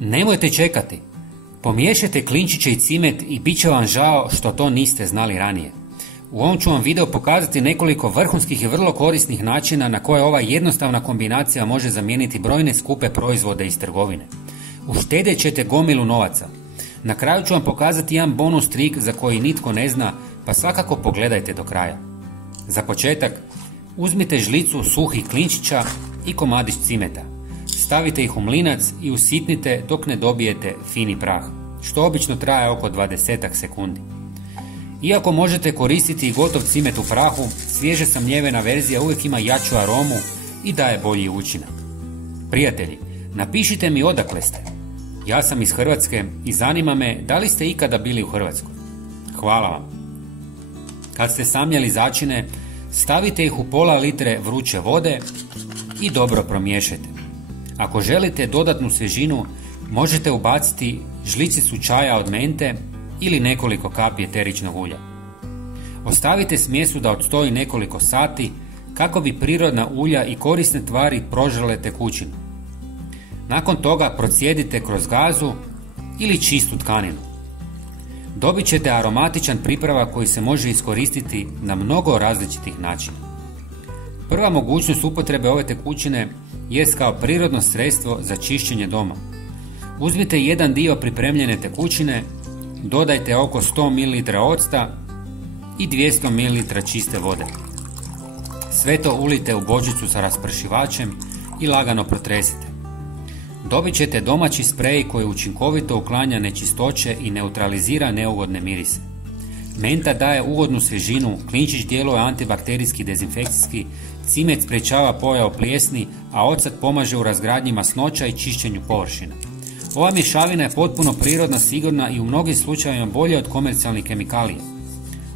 Nemojte čekati. Pomiješajte klinčiće i cimet i bit će vam žao što to niste znali ranije. U ovom ću vam videu pokazati nekoliko vrhunskih i vrlo korisnih načina na koje ova jednostavna kombinacija može zamijeniti brojne skupe proizvode iz trgovine. Uštedjet ćete gomilu novaca. Na kraju ću vam pokazati jedan bonus trik za koji nitko ne zna, pa svakako pogledajte do kraja. Za početak, uzmite žlicu suhih klinčića i komadić cimeta. Stavite ih u mlinac i usitnite dok ne dobijete fini prah, što obično traje oko 20 sekundi. Iako možete koristiti i gotov cimet u prahu, svježe samljevena verzija uvijek ima jaču aromu i daje bolji učinak. Prijatelji, napišite mi odakle ste. Ja sam iz Hrvatske i zanima me da li ste ikada bili u Hrvatskoj. Hvala vam. Kad ste samljeli začine, stavite ih u pola litre vruće vode i dobro promiješajte. Ako želite dodatnu svježinu, možete ubaciti žlicicu čaja od mente ili nekoliko kapi eteričnog ulja. Ostavite smjesu da odstoji nekoliko sati kako bi prirodna ulja i korisne tvari prožele tekućinu. Nakon toga procijedite kroz gazu ili čistu tkaninu. Dobit ćete aromatičan pripravak koji se može iskoristiti na mnogo različitih načina. Prva mogućnost upotrebe ove tekućine jest kao prirodno sredstvo za čišćenje doma. Uzmite jedan dio pripremljene tekućine, dodajte oko 100 ml octa i 200 ml čiste vode. Sve to ulijte u bočicu sa raspršivačem i lagano protresite. Dobit ćete domaći sprej koji učinkovito uklanja nečistoće i neutralizira neugodne mirise. Menta daje ugodnu svježinu, klinčić djeluje antibakterijski dezinfekcijski, cimet sprječava pojavu plijesni, a ocat pomaže u razgradnji masnoća i čišćenju površina. Ova mješavina je potpuno prirodna, sigurna i u mnogim slučajevima bolja od komercijalnih kemikalija.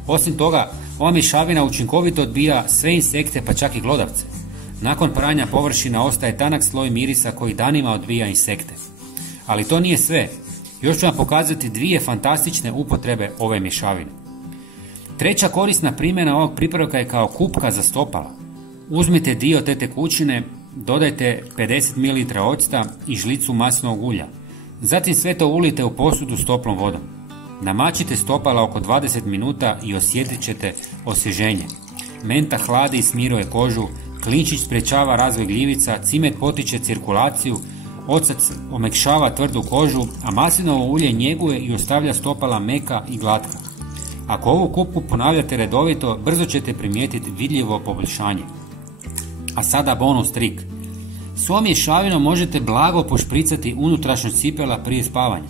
Osim toga, ova mješavina učinkovito odbija sve insekte pa čak i glodavce. Nakon pranja površina ostaje tanak sloj mirisa koji danima odbija insekte. Ali to nije sve. Još ću vam pokazati dvije fantastične upotrebe ove mješavine. Treća korisna primjena ovog pripravka je kao kupka za stopala. Uzmite dio te tekućine, dodajte 50 ml octa i žlicu maslinovog ulja. Zatim sve to ulijte u posudu s toplom vodom. Namačite stopala oko 20 minuta i osjetit ćete osvježenje. Menta hladi i smiruje kožu, klinčić sprječava razvoj gljivica, cimet potiče cirkulaciju, ocac omekšava tvrdu kožu, a maslinovo ulje njeguje i ostavlja stopala meka i glatka. Ako ovu kupku ponavljate redovito, brzo ćete primijetiti vidljivo poboljšanje. A sada bonus trik. S ovom mješavinom možete blago pošpricati unutrašnjost cipela prije spavanja.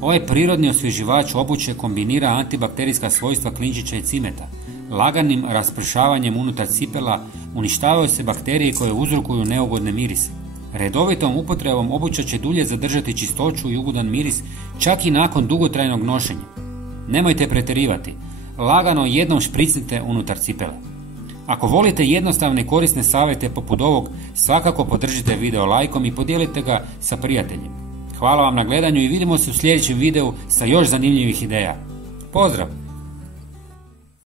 Ovaj prirodni osvježivač obuće kombinira antibakterijska svojstva klinčića i cimeta. Laganim raspršavanjem unutar cipela uništavaju se bakterije koje uzrokuju neugodne mirise. Redovitom upotrebom obuća će dulje zadržati čistoću i ugodan miris čak i nakon dugotrajnog nošenja. Nemojte pretjerivati. Lagano jednom špricnite unutar cipele. Ako volite jednostavne i korisne savjete poput ovog, svakako podržite video lajkom i podijelite ga sa prijateljima. Hvala vam na gledanju i vidimo se u sljedećem videu sa još zanimljivih ideja. Pozdrav!